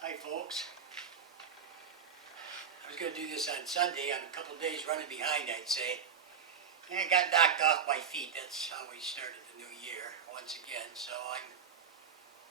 Hi folks. I was going to do this on Sunday. I'm a couple days running behind, I'd say. And I got knocked off my feet. That's how we started the new year once again. So I'm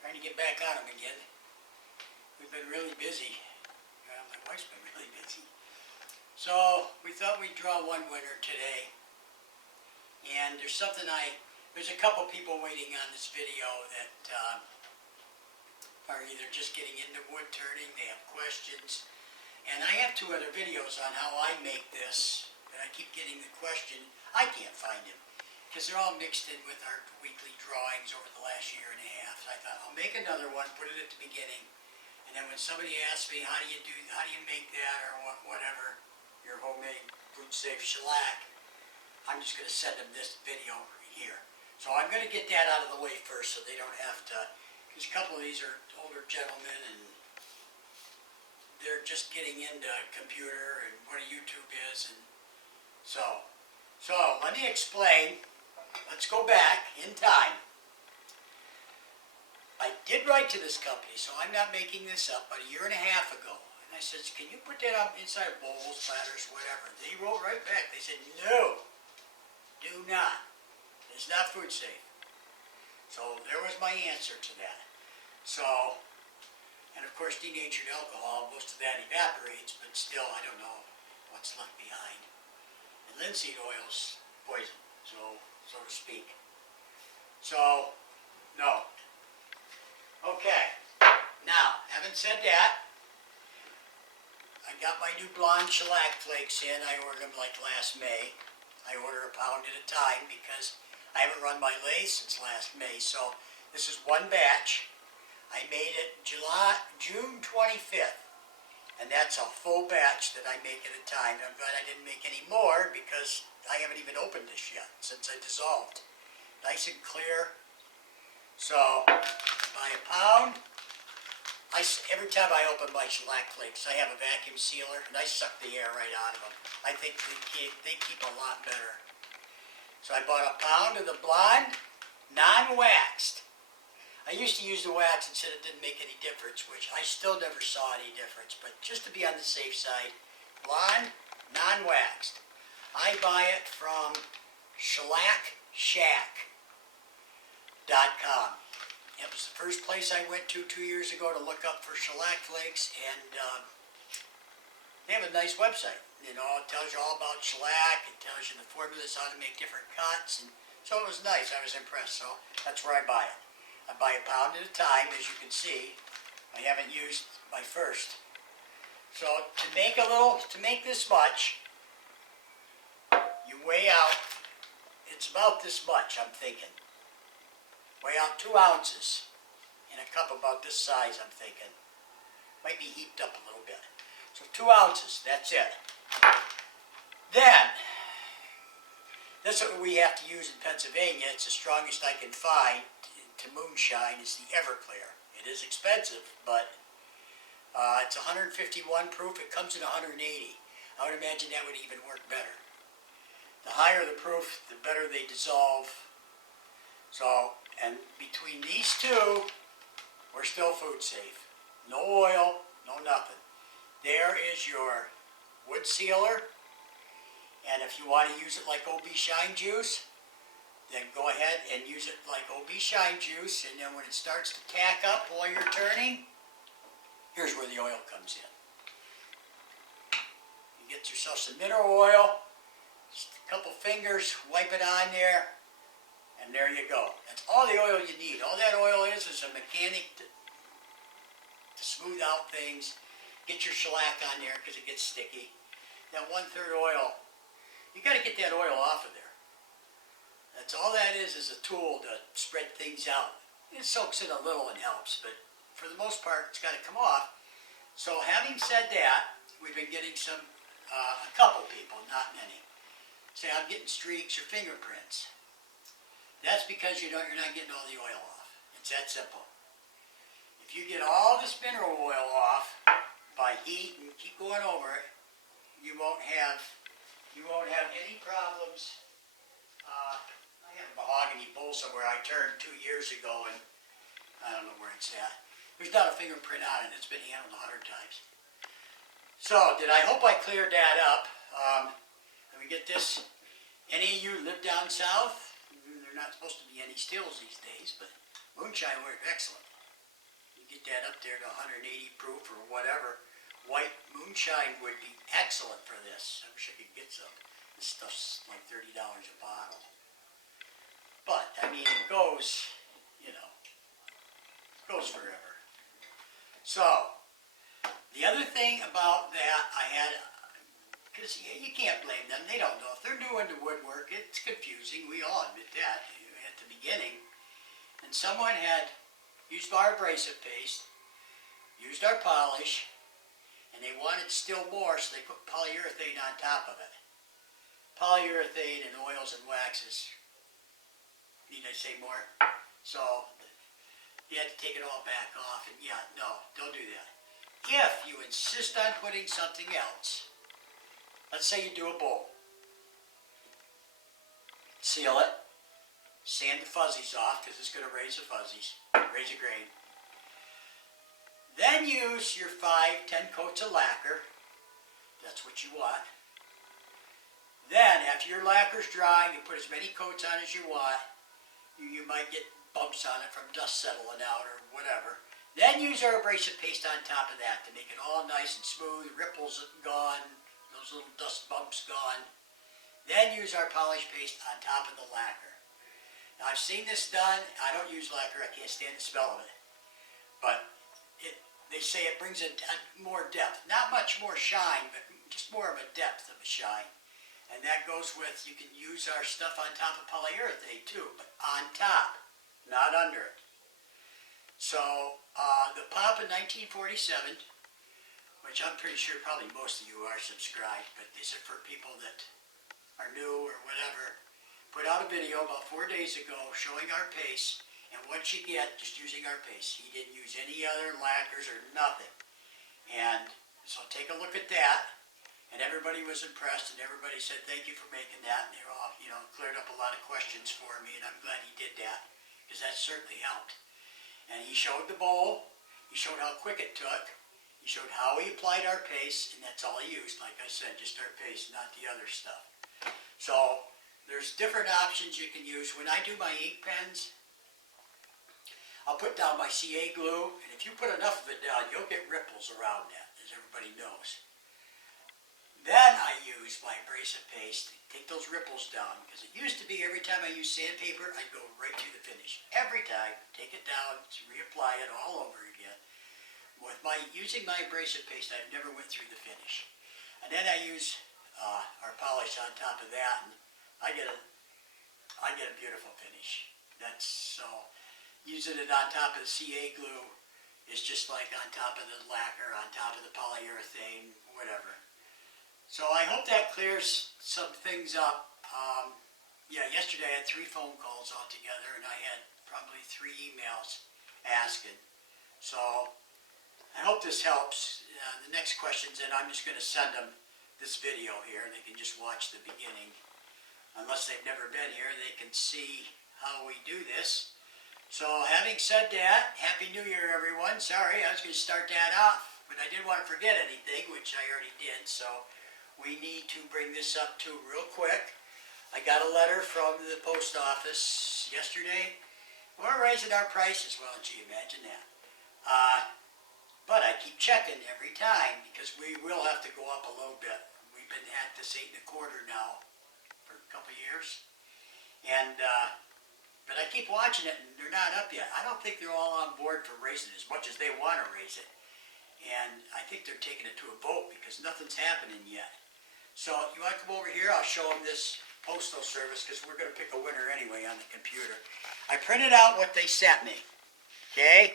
trying to get back on them again. We've been really busy. My wife's been really busy. So we thought we'd draw one winner today. And there's a couple people waiting on this video that are either just getting into wood turning, they have questions. And I have two other videos on how I make this, and I keep getting the question. I can't find them, because they're all mixed in with our weekly drawings over the last year and a half. So I thought, I'll make another one, put it at the beginning, and then when somebody asks me, how do you make that, or whatever, your homemade food-safe shellac, I'm just going to send them this video here. So I'm going to get that out of the way first, so they don't have to, because a couple of these are older gentlemen, and they're just getting into computer and what a YouTube is, and so let me explain. Let's go back in time. I did write to this company, so I'm not making this up, about a year and a half ago, and I said, can you put that up inside bowls, platters, whatever? They wrote right back. They said, no, do not. It's not food safe. So there was my answer to that. So, and of course, denatured alcohol, most of that evaporates, but still, I don't know what's left behind. And linseed oil's poison, so to speak. So, no. Okay. Now, having said that, I got my new blonde shellac flakes in. I ordered them like last May. I order a pound at a time because I haven't run my lathe since last May. So, this is one batch. I made it June 25th, and that's a full batch that I make at a time. I'm glad I didn't make any more because I haven't even opened this yet since I dissolved. Nice and clear. So, by a pound, every time I open my shellac flakes, I have a vacuum sealer, and I suck the air right out of them. I think they keep a lot better. So I bought a pound of the blonde, non-waxed. I used to use the wax and said it didn't make any difference, which I still never saw any difference, but just to be on the safe side, blonde, non-waxed. I buy it from shellacshack.com. It was the first place I went to 2 years ago to look up for shellac flakes, and they have a nice website. You know, it tells you all about shellac, it tells you the formulas, how to make different cuts, and so it was nice. I was impressed, so that's where I buy it. I buy a pound at a time, as you can see. I haven't used my first. So to make this much, you weigh out, it's about this much, I'm thinking. Weigh out 2 ounces in a cup about this size, I'm thinking. Might be heaped up a little bit. So 2 ounces, that's it. Then, this is what we have to use in Pennsylvania. It's the strongest I can find to moonshine is the Everclear. It is expensive, but it's 151 proof. It comes in 180. I would imagine that would even work better. The higher the proof, the better they dissolve. So, and between these two, we're still food safe. No oil, no nothing. There is your wood sealer, and if you want to use it like OB Shine Juice, then go ahead and use it like OB Shine Juice, and then when it starts to tack up while you're turning, here's where the oil comes in. You get yourself some mineral oil, just a couple fingers, wipe it on there, and there you go. That's all the oil you need. All that oil is a mechanic to smooth out things. Get your shellac on there because it gets sticky. That 1/3 oil, you got to get that oil off of there. That's all that is a tool to spread things out. It soaks in a little and helps, but for the most part, it's got to come off. So having said that, we've been getting a couple people, not many, say I'm getting streaks or fingerprints. That's because you're not getting all the oil off. It's that simple. If you get all this mineral oil off by heat and keep going over it, you won't have any problems. I have a mahogany bowl somewhere I turned 2 years ago, and I don't know where it's at. There's not a fingerprint on it. It's been handled 100 times. So, I hope I cleared that up. Let me get this. Any of you live down south? There are not supposed to be any stills these days, but moonshine worked excellent. You get that up there to 180 proof or whatever. White moonshine would be excellent for this. I wish I could get some. This stuff's like $30 a bottle. But, I mean, it goes, goes forever. So, the other thing about that I had, because you can't blame them, they don't know. If they're new into woodwork, it's confusing, we all admit that at the beginning. And someone had used our abrasive paste, used our polish, and they wanted still more, so they put polyurethane on top of it. Polyurethane and oils and waxes. Need I say more? So, you had to take it all back off, and yeah, no, don't do that. If you insist on putting something else, let's say you do a bowl. Seal it. Sand the fuzzies off, because it's going to raise the fuzzies, raise the grain. Then use your 5-10 coats of lacquer. That's what you want. Then, after your lacquer's dry, you put as many coats on as you want. You might get bumps on it from dust settling out or whatever. Then use our abrasive paste on top of that to make it all nice and smooth, ripples gone, those little dust bumps gone. Then use our polish paste on top of the lacquer. Now I've seen this done. I don't use lacquer. I can't stand the smell of it. But they say it brings in more depth. Not much more shine, but just more of a depth of a shine. And that goes with, you can use our stuff on top of polyurethane too, but on top, not under it. So, the pop in 1947, which I'm pretty sure probably most of you are subscribed, but these are for people that are new or whatever, put out a video about 4 days ago showing our paste and what you get just using our paste. He didn't use any other lacquers or nothing. And so take a look at that. And everybody was impressed, and everybody said thank you for making that, and they were all, cleared up a lot of questions for me, and I'm glad he did that, because that certainly helped. And he showed the bowl, he showed how quick it took, he showed how he applied our paste, and that's all he used, like I said, just our paste, not the other stuff. So, there's different options you can use. When I do my ink pens, I'll put down my CA glue, and if you put enough of it down, you'll get ripples around that, as everybody knows. Then I use my abrasive paste to take those ripples down, because it used to be every time I use sandpaper, I'd go right to the finish. Every time, take it down, reapply it all over again. With using my abrasive paste, I've never went through the finish. And then I use our polish on top of that, and I get a beautiful finish. That's so, using it on top of the CA glue is just like on top of the lacquer, on top of the polyurethane, whatever. So I hope that clears some things up. Yeah, yesterday I had 3 phone calls altogether, and I had probably 3 emails asking. So I hope this helps. The next questions, and I'm just going to send them this video here. They can just watch the beginning. Unless they've never been here, they can see how we do this. So having said that, Happy New Year, everyone. Sorry, I was going to start that off, but I didn't want to forget anything, which I already did. So we need to bring this up too real quick. I got a letter from the post office yesterday. We're raising our prices. Well, gee, imagine that. But I keep checking every time, because we will have to go up a little bit. We've been at this 8 1/4 now for a couple years. And, but I keep watching it, and they're not up yet. I don't think they're all on board for raising it as much as they want to raise it. And I think they're taking it to a vote, because nothing's happening yet. So you want to come over here? I'll show them this postal service, because we're going to pick a winner anyway on the computer. I printed out what they sent me. Okay?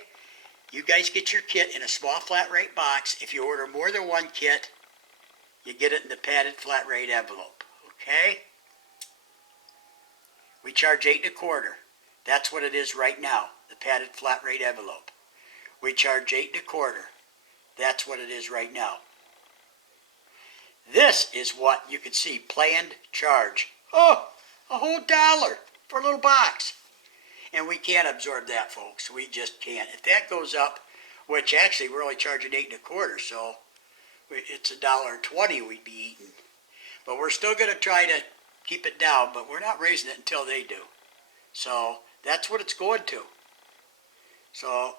You guys get your kit in a small flat rate box. If you order more than 1 kit, you get it in the padded flat rate envelope. Okay? We charge 8 1/4. That's what it is right now, the padded flat rate envelope. We charge 8 1/4. That's what it is right now. This is what you can see, planned charge. Oh, a whole $1 for a little box. And we can't absorb that, folks. We just can't. If that goes up, which actually we're only charging 8 1/4, so it's $1.20 we'd be eating. But we're still going to try to keep it down, but we're not raising it until they do. So that's what it's going to. So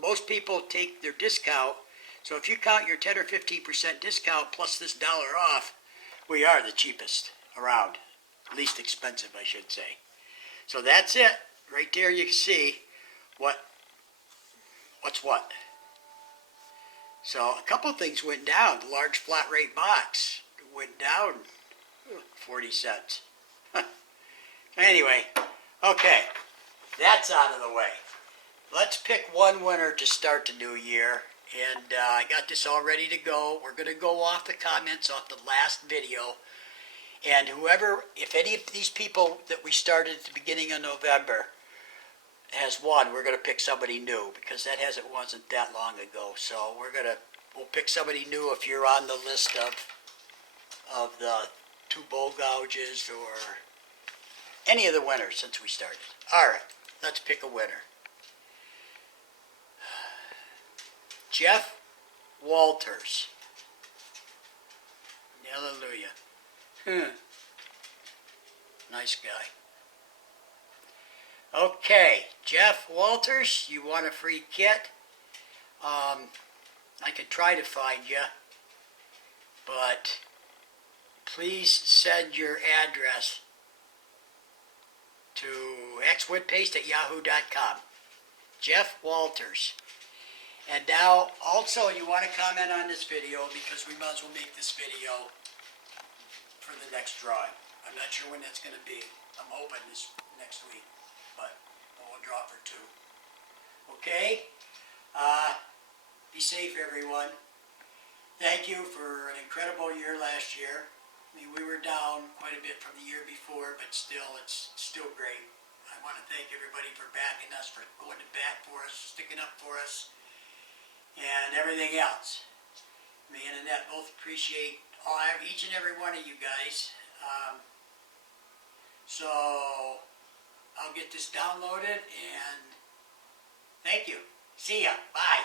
most people take their discount. So if you count your 10 or 15% discount plus this $1 off, we are the cheapest around. Least expensive, I should say. So that's it. Right there you can see what's what. So a couple of things went down. The large flat rate box went down 40 cents. Anyway, okay, that's out of the way. Let's pick one winner to start the new year. And I got this all ready to go. We're going to go off the comments off the last video. And whoever, if any of these people that we started at the beginning of November has won, we're going to pick somebody new, because that wasn't that long ago. So we'll pick somebody new if you're on the list of the 2 bowl gouges or any of the winners since we started. All right, let's pick a winner. Jeff Walters. Hallelujah. Nice guy. Okay, Jeff Walters, you want a free kit? I could try to find you, but please send your address to ackswoodpaste@yahoo.com. Jeff Walters. And now, also, you want to comment on this video, because we might as well make this video for the next drawing. I'm not sure when that's going to be. I'm hoping this next week, but we'll draw for 2. Okay? Be safe, everyone. Thank you for an incredible year last year. I mean, we were down quite a bit from the year before, but still, it's still great. I want to thank everybody for backing us, for going to bat for us, sticking up for us, and everything else. Me and Annette both appreciate each and every one of you guys. So I'll get this downloaded, and thank you. See ya. Bye.